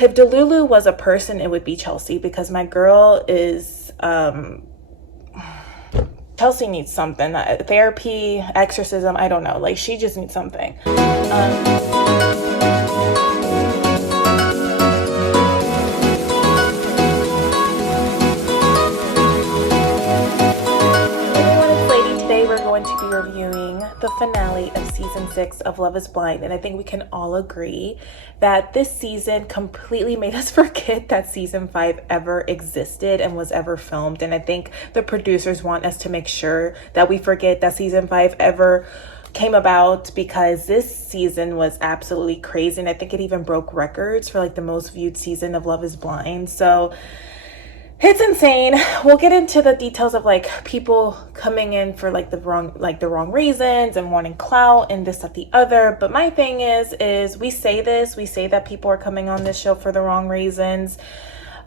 if DELULU was a person, it would be Chelsea, because my girl is Chelsea needs something, therapy, exorcism, I don't know, like she just needs something. We're going to be reviewing the finale of season 6 of Love is Blind, and I think we can all agree that this season completely made us forget that season 5 ever existed and was ever filmed. And I think the producers want us to make sure that we forget that season 5 ever came about, because this season was absolutely crazy, and I think it even broke records for like the most viewed season of Love is Blind. So it's insane. We'll get into the details of like people coming in for like the wrong reasons and wanting clout and this, that, the other. But my thing is we say that people are coming on this show for the wrong reasons.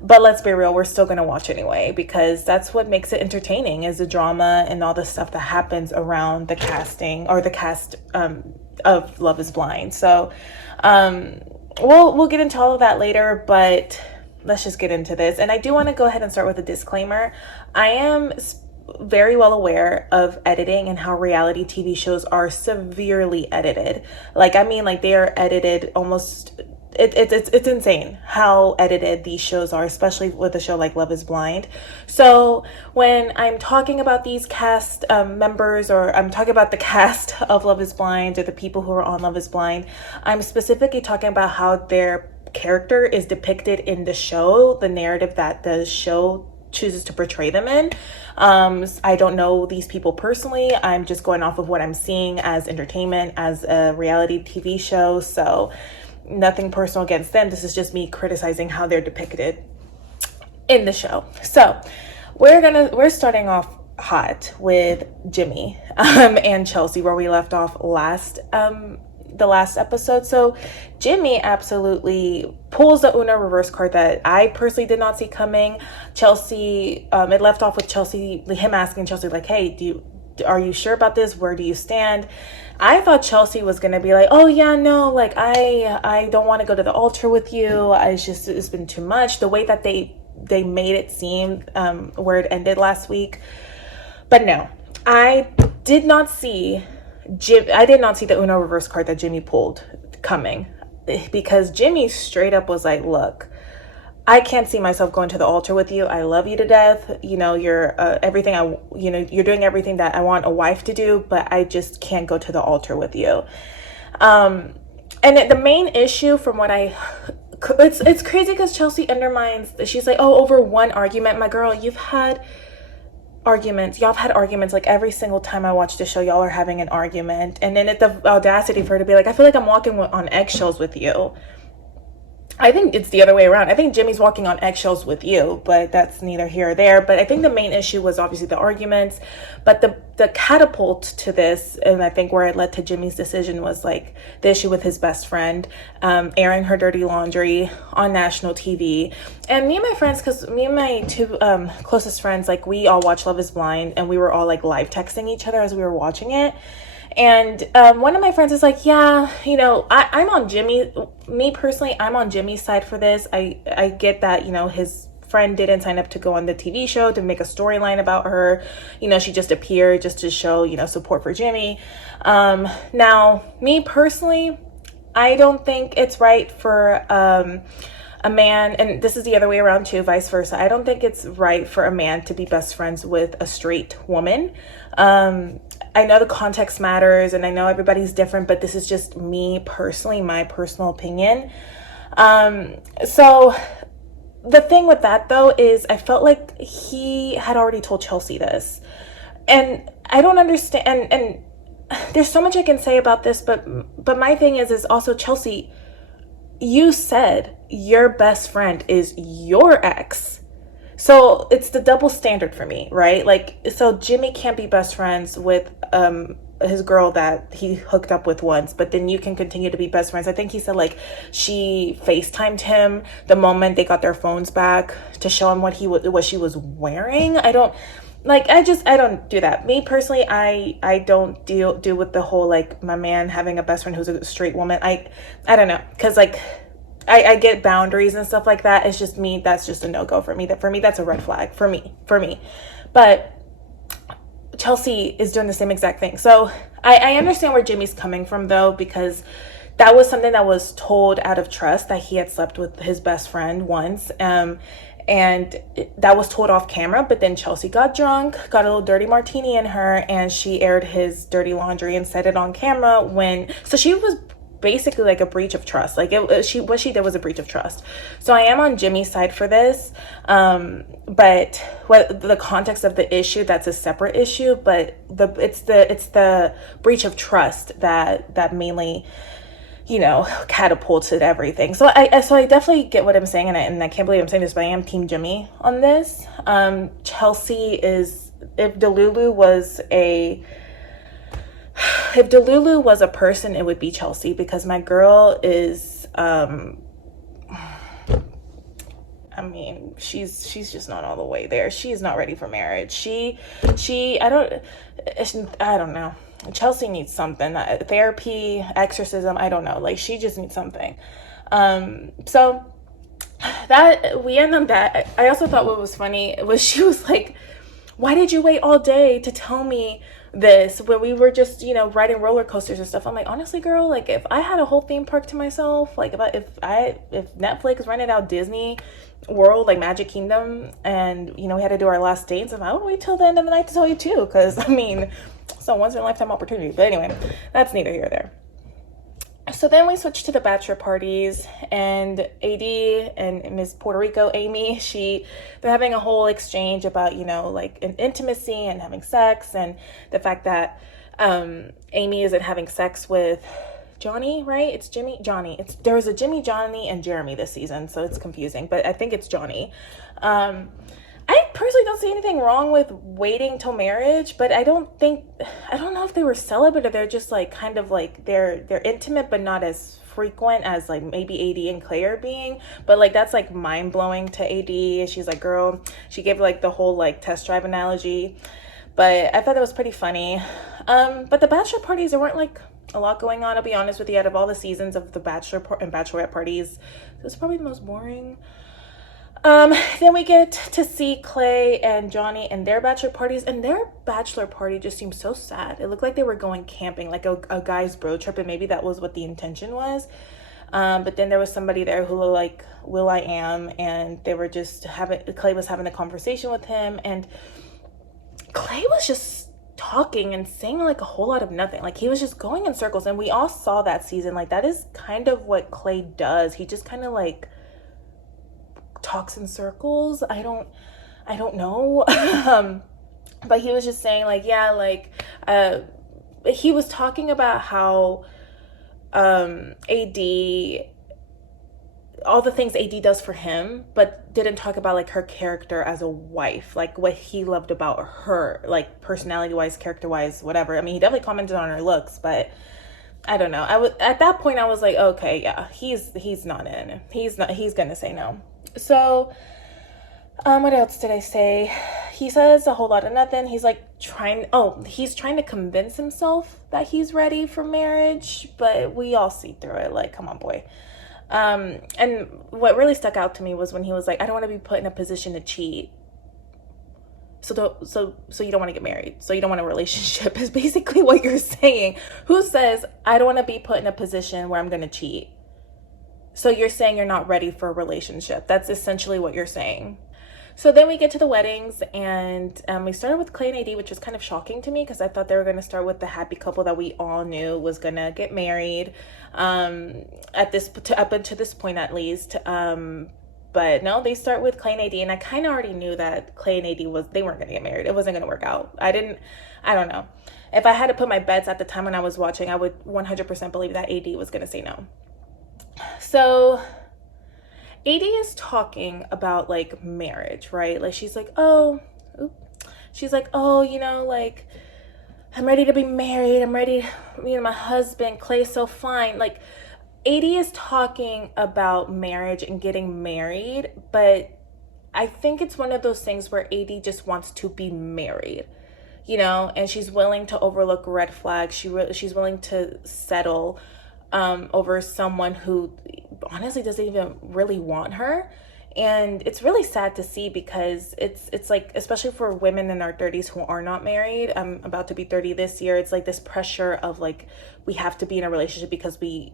But let's be real, we're still going to watch anyway, because that's what makes it entertaining, is the drama and all the stuff that happens around the casting or the cast of Love is Blind. So we'll get into all of that later, but let's just get into this. And I do want to go ahead and start with a disclaimer. I am very well aware of editing and how reality TV shows are severely edited. Like, I mean, like they are edited almost, it's insane how edited these shows are, especially with a show like Love is Blind. So when I'm talking about these cast members, or I'm talking about the cast of Love is Blind, or the people who are on Love is Blind, I'm specifically talking about how their character is depicted in the show, the narrative that the show chooses to portray them in. I don't know these people personally. I'm just going off of what I'm seeing as entertainment, as a reality TV show. So nothing personal against them. This is just me criticizing how they're depicted in the show. So we're starting off hot with Jimmy and Chelsea, where we left off the last episode. So Jimmy absolutely pulls the Uno reverse card that I personally did not see coming. Chelsea, it left off with Chelsea, him asking Chelsea like, hey, are you sure about this? Where do you stand? I thought Chelsea was gonna be like, oh yeah, no, like I don't want to go to the altar with you. It's been too much. The way that they made it seem where it ended last week. But no, I did not see the Uno reverse card that Jimmy pulled coming, because Jimmy straight up was like, look, I can't see myself going to the altar with you. I love you to death. You know, you're everything you're doing everything that I want a wife to do, but I just can't go to the altar with you. And the main issue from what it's crazy, because Chelsea undermines, she's like, oh, over one argument. My girl, y'all have had arguments like every single time I watch the show. Y'all are having an argument, and then the audacity for her to be like, I feel like I'm walking on eggshells with you. I think it's the other way around. I think Jimmy's walking on eggshells with you, but that's neither here or there. But I think the main issue was obviously the arguments, but the catapult to this, and I think where it led to Jimmy's decision, was like the issue with his best friend airing her dirty laundry on national TV. And me and my friends, because me and my two closest friends, like we all watch Love is Blind, and we were all like live texting each other as we were watching it. And one of my friends is like, yeah, you know, I'm on me personally, I'm on Jimmy's side for this. I get that, you know, his friend didn't sign up to go on the TV show to make a storyline about her. You know, she just appeared just to show, you know, support for Jimmy. Now, me personally, I don't think it's right for a man, and this is the other way around too, vice versa. I don't think it's right for a man to be best friends with a straight woman. I know the context matters, and I know everybody's different, but this is just me personally, my personal opinion. So the thing with that though is I felt like he had already told Chelsea this, and I don't understand, and there's so much I can say about this, but my thing is also, Chelsea, you said your best friend is your ex. So it's the double standard for me, right? Like, so Jimmy can't be best friends with his girl that he hooked up with once, but then you can continue to be best friends. I think he said like she FaceTimed him the moment they got their phones back to show him what she was wearing. I don't do that. Me personally, I don't deal with the whole like my man having a best friend who's a straight woman. I don't know, because like I get boundaries and stuff like that. It's just me. That's just a no-go for me. For me, that's a red flag for me. But Chelsea is doing the same exact thing. So I understand where Jimmy's coming from, though, because that was something that was told out of trust, that he had slept with his best friend once. And that was told off camera, but then Chelsea got drunk, got a little dirty martini in her, and she aired his dirty laundry and said it on camera so she was basically like a breach of trust. Like what she did was a breach of trust. So I am on Jimmy's side for this. But what the context of the issue, that's a separate issue, but it's the breach of trust that mainly, catapulted everything. So I definitely get what I'm saying, and I can't believe I'm saying this, but I am Team Jimmy on this. Chelsea is, if DELULU was a person, it would be Chelsea, because my girl is, she's just not all the way there. She's not ready for marriage. I don't know. Chelsea needs something, therapy, exorcism. I don't know. Like, she just needs something. So that we end on that. I also thought what was funny was she was like, "Why did you wait all day to tell me this when we were just, riding roller coasters and stuff?" I'm like, honestly, girl, like, if I had a whole theme park to myself, like if Netflix rented out Disney World, like Magic Kingdom, and we had to do our last dates, and I would wait till the end of the night to tell you too, because it's a once in a lifetime opportunity. But anyway, that's neither here nor there. So then we switched to the bachelor parties, and AD and Miss Puerto Rico Amy, they're having a whole exchange about, like an intimacy and having sex, and the fact that Amy isn't having sex with Johnny, right? It's Johnny. There's a Jimmy, Johnny, and Jeremy this season, so it's confusing, but I think it's Johnny. I personally don't see anything wrong with waiting till marriage, but I don't know if they were celibate or they're just like kind of like they're intimate but not as frequent as like maybe AD and Clay are being. But like that's like mind blowing to AD. She's like, girl, she gave like the whole like test drive analogy, but I thought that was pretty funny. But the bachelor parties, there weren't like a lot going on, I'll be honest with you. Out of all the seasons of the bachelor and bachelorette parties, it was probably the most boring. Then we get to see Clay and Johnny and their bachelor parties, and their bachelor party just seemed so sad. It looked like they were going camping, like a guy's bro trip, and maybe that was what the intention was. But then there was somebody there who looked like will.i.am, and they were just Clay was having a conversation with him, and Clay was just talking and saying like a whole lot of nothing. Like, he was just going in circles, and we all saw that season. Like, that is kind of what Clay does. He just kind of like talks in circles. I don't know. But he was just saying like, yeah, like he was talking about how AD, all the things AD does for him, but didn't talk about like her character as a wife, like what he loved about her, like personality wise, character wise, whatever. I mean, he definitely commented on her looks, but I don't know. At that point I was like, okay, yeah, he's not in. He's gonna say no. So what else did I say? He says a whole lot of nothing. He's like he's trying to convince himself that he's ready for marriage, but we all see through it. Like, come on, boy. And what really stuck out to me was when he was like, I don't want to be put in a position to cheat. So you don't want to get married. So you don't want a relationship is basically what you're saying. Who says, I don't want to be put in a position where I'm going to cheat? So you're saying you're not ready for a relationship. That's essentially what you're saying. So then we get to the weddings, and we started with Clay and AD, which was kind of shocking to me because I thought they were going to start with the happy couple that we all knew was going to get married up until this point at least. But no, they start with Clay and AD, and I kind of already knew that Clay and AD they weren't going to get married. It wasn't going to work out. I don't know. If I had to put my bets at the time when I was watching, I would 100% believe that AD was going to say no. So AD is talking about like marriage, right? Like, she's like, like, I'm ready to be married. I'm ready, my husband, Clay's so fine. Like, AD is talking about marriage and getting married, but I think it's one of those things where AD just wants to be married, and she's willing to overlook red flags. She's willing to settle over someone who honestly doesn't even really want her. And it's really sad to see, because it's like, especially for women in our 30s who are not married, I'm about to be 30 this year, it's like this pressure of like, we have to be in a relationship because we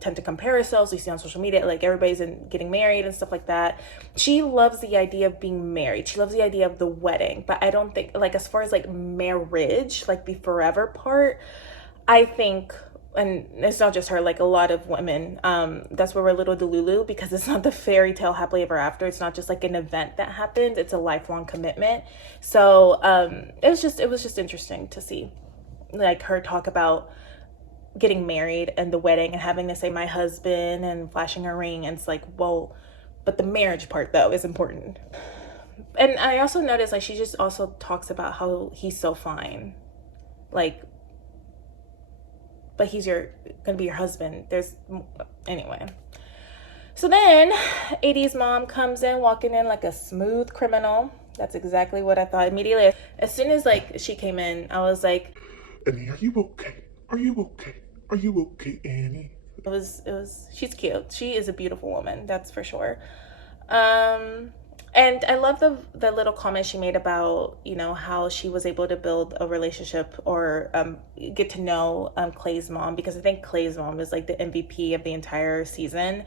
tend to compare ourselves. We see on social media like everybody's getting married and stuff like that. She loves the idea of being married, she loves the idea of the wedding, but I don't think, like, as far as like marriage, like the forever part, I think, and it's not just her, like a lot of women, that's where we're a little DELULU, because it's not the fairy tale happily ever after. It's not just like an event that happens, it's a lifelong commitment. So it was just interesting to see like her talk about getting married and the wedding and having to say my husband and flashing her ring, and it's like, well, but the marriage part though is important. And I also noticed like she just also talks about how he's so fine, like, but he's gonna be your husband. Anyway. So then AD's mom comes in, walking in like a smooth criminal. That's exactly what I thought immediately. As soon as like she came in, I was like, Annie, are you okay? Are you okay? Are you okay, Annie? she's cute. She is a beautiful woman, that's for sure. And I love the little comment she made about, how she was able to build a relationship or get to know Clay's mom, because I think Clay's mom is like the MVP of the entire season.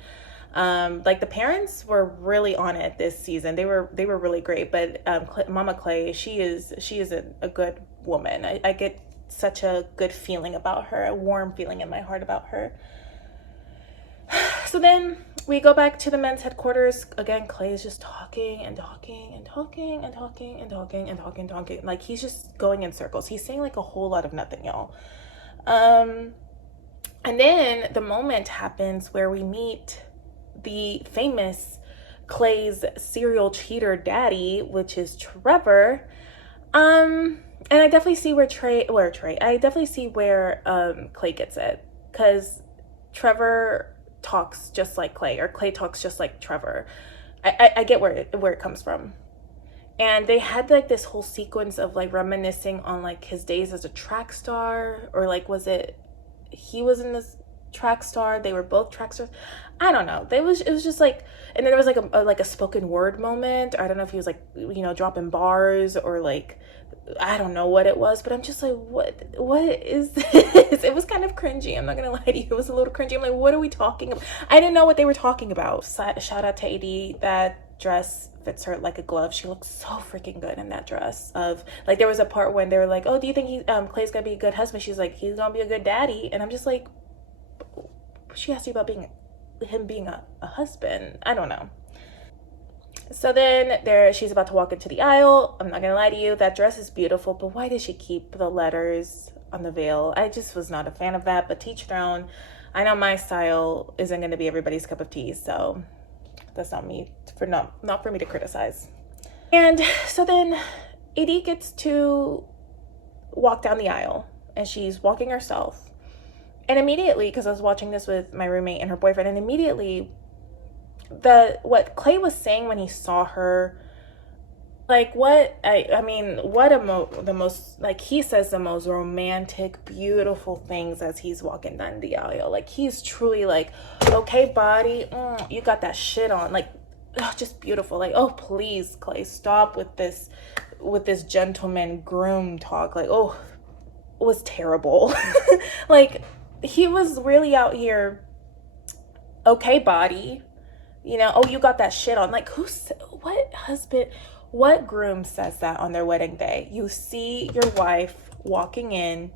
Like the parents were really on it this season. They were really great, but Mama Clay, she is a good woman. I get such a good feeling about her, a warm feeling in my heart about her. So then we go back to the men's headquarters. Again, Clay is just talking and talking and talking and talking and talking and talking and talking. Like he's just going in circles. He's saying like a whole lot of nothing, y'all. And then the moment happens where we meet the famous Clay's serial cheater daddy, which is Trevor. And I definitely see where I definitely see where Clay gets it, because Trevor talks just like Clay, or Clay talks just like Trevor. I get where it comes from. And they had like this whole sequence of like reminiscing on like his days as a track star, or like, was it he was in this track star, they were both track stars, I don't know. It was just like, and then there was like a spoken word moment. I don't know if he was like, dropping bars, or like, I don't know what it was, but I'm just like, what is this? It was kind of cringy, I'm not gonna lie to you. It was a little cringy. I'm like, what are we talking about? I didn't know what they were talking about. Shout out to AD. That dress fits her like a glove. She looks so freaking good in that dress. Of like, there was a part when they were like, oh, do you think Clay's gonna be a good husband? She's like, he's gonna be a good daddy. And I'm just like, she asked you about him being a husband. I don't know. So then she's about to walk into the aisle. I'm not gonna lie to you, that dress is beautiful, but why did she keep the letters on the veil? I just was not a fan of that, but teach their own. I know my style isn't gonna be everybody's cup of tea, so that's not for me to criticize. And so then AD gets to walk down the aisle, and she's walking herself. And immediately, because I was watching this with my roommate and her boyfriend, and immediately what Clay was saying when he saw her, like, the most, like, he says the most romantic, beautiful things as he's walking down the aisle. Like, he's truly like, okay, body, you got that shit on. Like, just beautiful. Like, oh, please, Clay, stop with this gentleman groom talk. Like, oh, it was terrible. Like, he was really out here, okay, body, oh, you got that shit on. Like, what groom says that on their wedding day? You see your wife walking in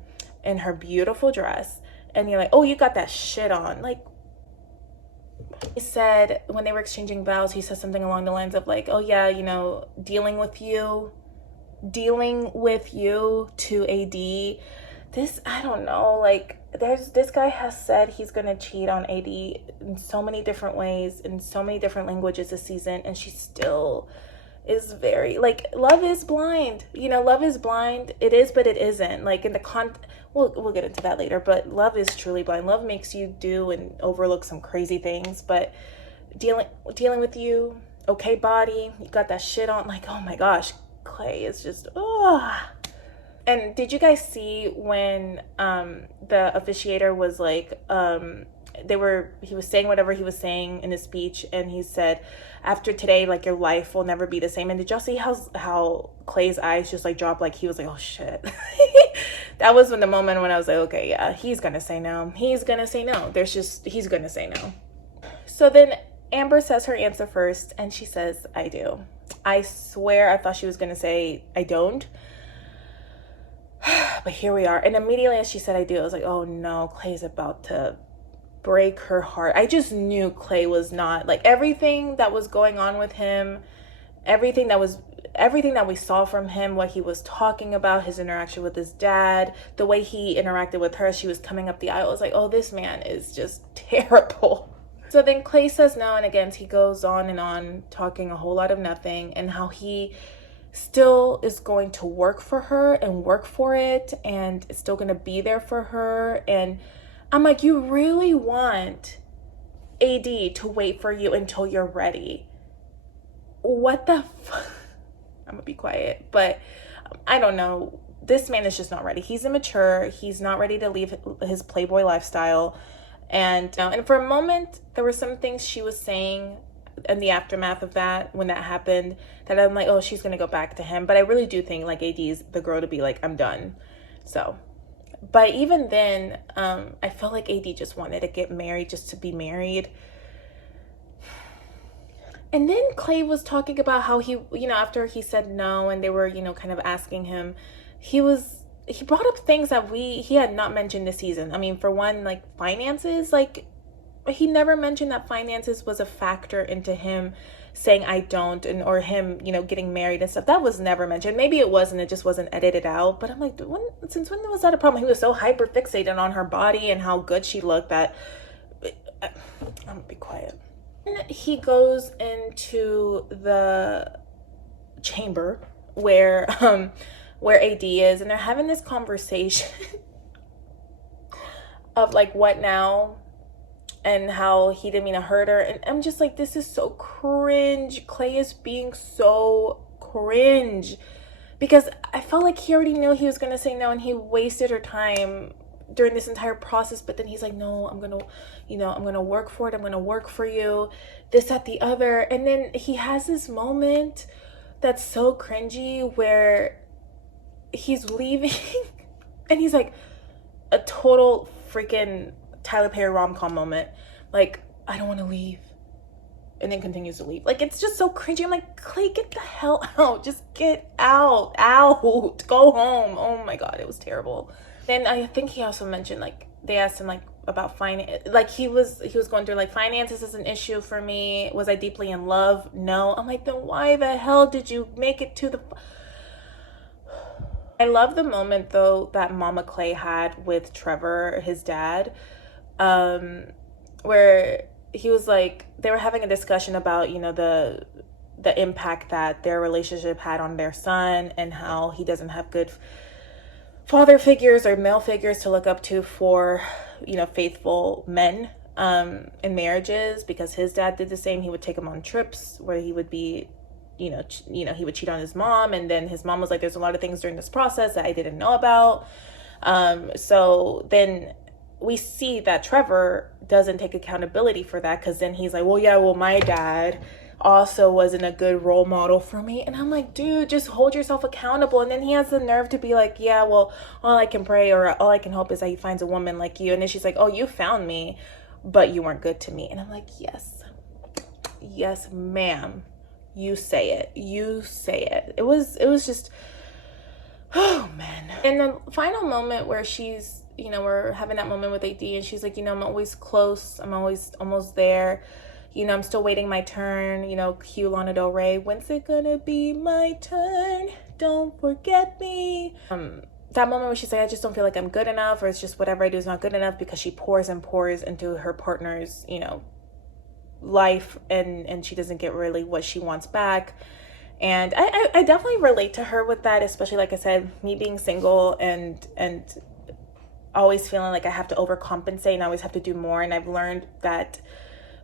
her beautiful dress, and you're like, oh, you got that shit on. Like, he said when they were exchanging vows, he said something along the lines of like, oh yeah, dealing with you to AD. This, I don't know, like, this guy has said he's gonna cheat on AD in so many different ways, in so many different languages this season, and she still is very, like, love is blind. Love is blind. It is, but it isn't. Like, in the we'll get into that later, but love is truly blind. Love makes you do and overlook some crazy things, but dealing with you, okay, body, you got that shit on. Like, oh my gosh, Clay is just, And did you guys see when the officiator was like, he was saying whatever he was saying in his speech, and he said, after today, like, your life will never be the same. And did y'all see how Clay's eyes just like dropped? Like, he was like, oh shit. That was when the moment when I was like, okay, yeah, he's gonna say no. He's gonna say no. He's gonna say no. So then Amber says her answer first, and she says, I do. I swear I thought she was gonna say I don't. But here we are. And immediately as she said I do, I was like, oh no, Clay's about to break her heart. I just knew Clay was not, like, everything that was going on with him, everything that we saw from him, what he was talking about, his interaction with his dad, the way he interacted with her as she was coming up the aisle, I was like, oh, this man is just terrible. So then Clay says no, and again he goes on and on talking a whole lot of nothing, and how he still is going to work for her and work for it, and is still going to be there for her. And I'm like, you really want AD to wait for you until you're ready? What the fuck? I'm gonna be quiet, but I don't know. This man is just not ready. He's immature. He's not ready to leave his Playboy lifestyle. And for a moment, there were some things she was saying in the aftermath of that, when that happened, that I'm like, oh, she's gonna go back to him. But I really do think, like, AD is the girl to be like, I'm done. So, but even then, I felt like AD just wanted to get married just to be married. And then Clay was talking about how he, after he said no and they were, kind of asking him, he brought up things that he had not mentioned this season. I mean, for one, like, finances, like, he never mentioned that finances was a factor into him saying I don't, or him, getting married and stuff. That was never mentioned. Maybe it was, and it just wasn't edited out. But I'm like, since when was that a problem? He was so hyper fixated on her body and how good she looked that I'm gonna be quiet. And he goes into the chamber where AD is, and they're having this conversation of like, what now, and how he didn't mean to hurt her. And I'm just like, this is so cringe. Clay is being so cringe, because I felt like he already knew he was gonna say no, and he wasted her time during this entire process. But then he's like, no, I'm gonna work for it. I'm gonna work for you, this, that, the other. And then he has this moment that's so cringy where he's leaving and he's like, a total freaking Tyler Perry rom-com moment, like, I don't want to leave, and then continues to leave. Like, it's just so cringy. I'm like, Clay, get the hell out. Just get out, go home. Oh my god, it was terrible. Then I think he also mentioned, like, they asked him, like, about finance, like, he was going through, like, finances is an issue for me. Was I deeply in love? No. I'm like, then why the hell did you make it to the... I love the moment, though, that Mama Clay had with Trevor, his dad, where he was like, they were having a discussion about, the impact that their relationship had on their son, and how he doesn't have good father figures or male figures to look up to for, faithful men in marriages, because his dad did the same. He would take him on trips where he would be, he would cheat on his mom, and then his mom was like, there's a lot of things during this process that I didn't know about. So then we see that Trevor doesn't take accountability for that, because then he's like, well, my dad also wasn't a good role model for me. And I'm like, dude, just hold yourself accountable. And then he has the nerve to be like, yeah, well, all I can pray or all I can hope is that he finds a woman like you. And then she's like, oh, you found me, but you weren't good to me. And I'm like, yes, ma'am. You say it. It was just, oh man. And the final moment where she's, we're having that moment with AD, and she's like, I'm always close. I'm always almost there. I'm still waiting my turn. Cue Lana Del Rey. When's it gonna be my turn? Don't forget me. That moment where she's like, I just don't feel like I'm good enough, or it's just whatever I do is not good enough, because she pours and pours into her partner's, life, and she doesn't get really what she wants back. And I definitely relate to her with that, especially, like I said, me being single and always feeling like I have to overcompensate and I always have to do more. And I've learned that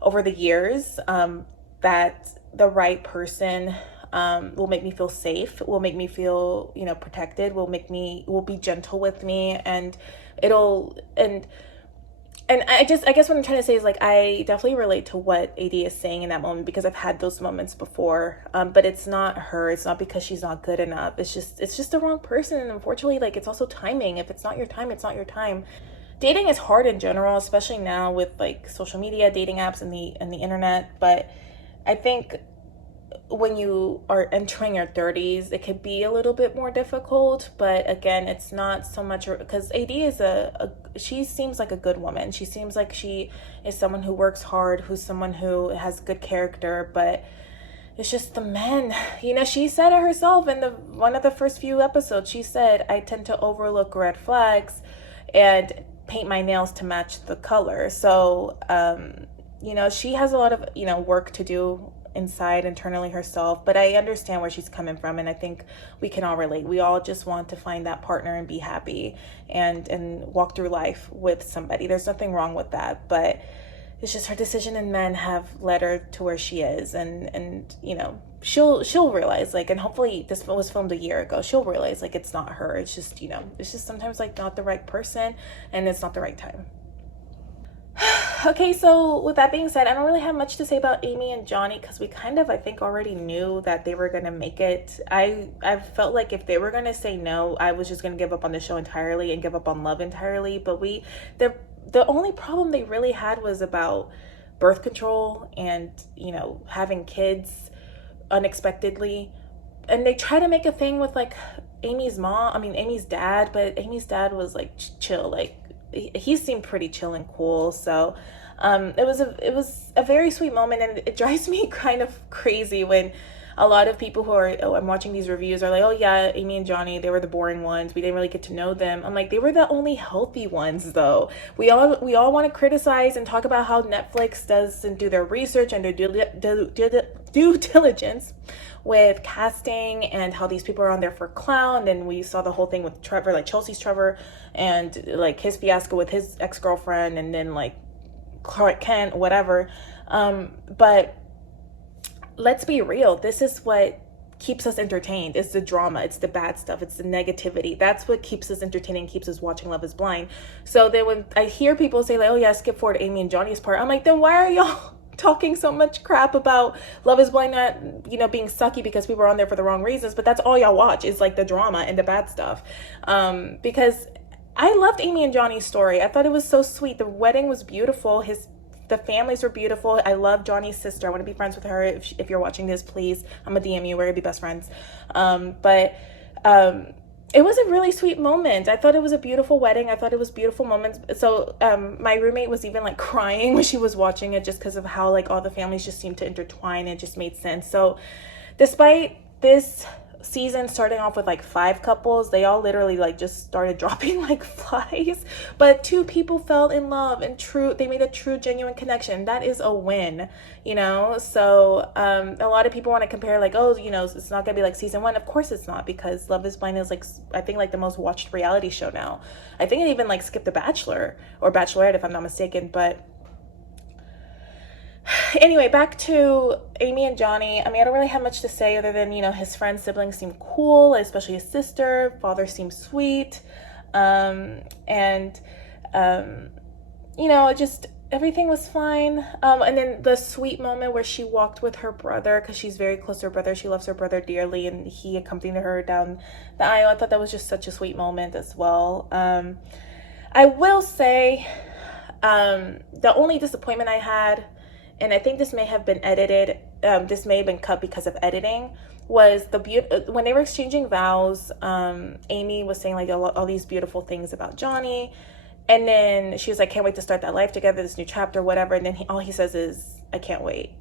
over the years, that the right person will make me feel safe, will make me feel, protected, will be gentle with me, and and I guess what I'm trying to say is like I definitely relate to what AD is saying in that moment because I've had those moments before. But it's not her. It's not because she's not good enough. It's just the wrong person. And unfortunately, like it's also timing. If it's not your time, it's not your time. Dating is hard in general, especially now with like social media, dating apps, and the internet. But I think when you are entering your 30s, it could be a little bit more difficult. But again, it's not so much because AD is she seems like a good woman. She seems like she is someone who works hard, who's someone who has good character. But it's just the men. She said it herself in the one of the first few episodes. She said, I tend to overlook red flags and paint my nails to match the color. So she has a lot of work to do inside internally herself, but I understand where she's coming from, and I think we can all relate. We all just want to find that partner and be happy and walk through life with somebody. There's nothing wrong with that, but it's just her decision, and men have led her to where she is, and she'll realize, like, and hopefully this was filmed a year ago, she'll realize like it's not her. It's just it's just sometimes like not the right person, and it's not the right time. Okay, so with that being said, I don't really have much to say about Amy and Johnny because we kind of, I think, already knew that they were going to make it. I felt like if they were going to say no, I was just going to give up on the show entirely and give up on love entirely. But the only problem they really had was about birth control and, having kids unexpectedly. And they try to make a thing with like Amy's dad, but Amy's dad was like chill, like he seemed pretty chill and cool. So it was a very sweet moment, and it drives me kind of crazy when a lot of people who I'm watching these reviews are like, oh yeah, Amy and Johnny, they were the boring ones, we didn't really get to know them. I'm like, they were the only healthy ones though. We all want to criticize and talk about how Netflix doesn't do their research and their due diligence with casting, and how these people are on there for clown. And we saw the whole thing with Trevor, like Chelsea's Trevor, and like his fiasco with his ex-girlfriend, and then like Clark Kent, whatever. But let's be real, this is what keeps us entertained. It's the drama, it's the bad stuff, it's the negativity. That's what keeps us entertaining, keeps us watching Love is Blind. So then when I hear people say like, oh yeah, skip forward Amy and Johnny's part, I'm like, then why are y'all talking so much crap about Love is Blind not being sucky because people are on there for the wrong reasons? But that's all y'all watch is like the drama and the bad stuff. Because I loved Amy and Johnny's story. I thought it was so sweet. The wedding was beautiful. The families were beautiful. I love Johnny's sister. I want to be friends with her. If you're watching this, please, I'm gonna DM you. We're gonna be best friends. It was a really sweet moment. I thought it was a beautiful wedding. I thought it was beautiful moments. So my roommate was even like crying when she was watching it, just because of how like all the families just seemed to intertwine. It just made sense. So despite this season starting off with like 5 couples, they all literally like just started dropping like flies, but 2 people fell in love and they made a true genuine connection. That is a win. So a lot of people want to compare like, oh, it's not gonna be like season 1. Of course it's not, because Love is Blind is like, I think like the most watched reality show now. I think it even like skipped The Bachelor or Bachelorette if I'm not mistaken. But anyway, back to Amy and Johnny. I don't really have much to say other than, his friends, siblings seem cool, especially his sister. Father seems sweet. Just everything was fine. And then the sweet moment where she walked with her brother, because she's very close to her brother. She loves her brother dearly, and he accompanied her down the aisle. I thought that was just such a sweet moment as well. I will say the only disappointment I had, and I think this may have been edited, this may have been cut because of editing, was when they were exchanging vows. Amy was saying like all these beautiful things about Johnny, and then she was like, can't wait to start that life together, this new chapter, whatever, and then all he says is, I can't wait.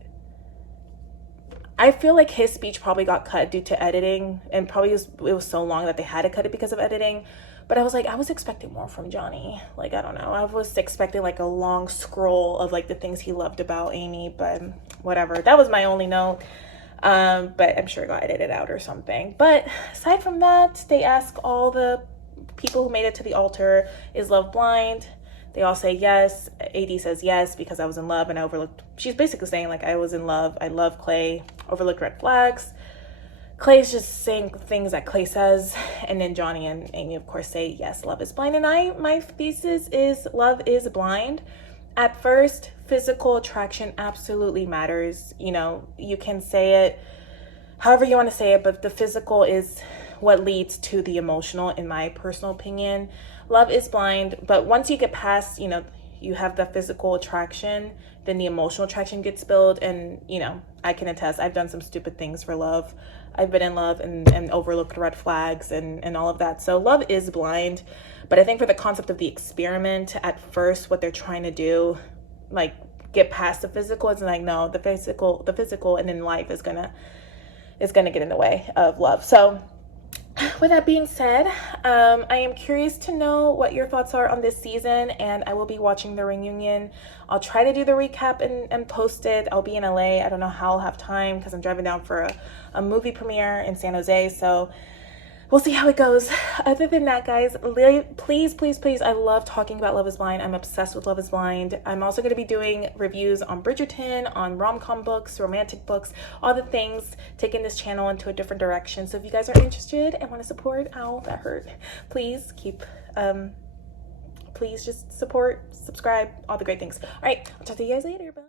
I feel like his speech probably got cut due to editing, and probably it was so long that they had to cut it because of editing. But I was expecting more from Johnny. Like, I don't know. I was expecting like a long scroll of like the things he loved about Amy, but whatever. That was my only note. But I'm sure it got edited out or something. But aside from that, they ask all the people who made it to the altar, is love blind? They all say yes. AD says yes because I was in love and I overlooked. She's basically saying like, I was in love. I love Clay. Overlooked red flags. Clay's just saying things that Clay says, and then Johnny and Amy, of course, say yes, love is blind. And my thesis is love is blind. At first, physical attraction absolutely matters. You know, you can say it however you want to say it, but the physical is what leads to the emotional, in my personal opinion. Love is blind, but once you get past, you know, you have the physical attraction, then the emotional attraction gets built. And, you know, I can attest, I've done some stupid things for love. I've been in love and overlooked red flags and all of that. So love is blind. But I think for the concept of the experiment, at first, what they're trying to do, like, get past the physical, it's like, no, the physical, and then life is gonna get in the way of love. So with that being said, I am curious to know what your thoughts are on this season, and I will be watching the reunion. I'll try to do the recap and post it. I'll be in LA. I don't know how I'll have time because I'm driving down for a movie premiere in San Jose. So we'll see how it goes. Other than that, guys, please, I love talking about Love is Blind. I'm obsessed with Love is Blind. I'm also going to be doing reviews on Bridgerton, on rom-com books, romantic books, all the things, taking this channel into a different direction. So if you guys are interested and want to support, ow, that hurt, please please just support, subscribe, all the great things. All right, I'll talk to you guys later. Bye.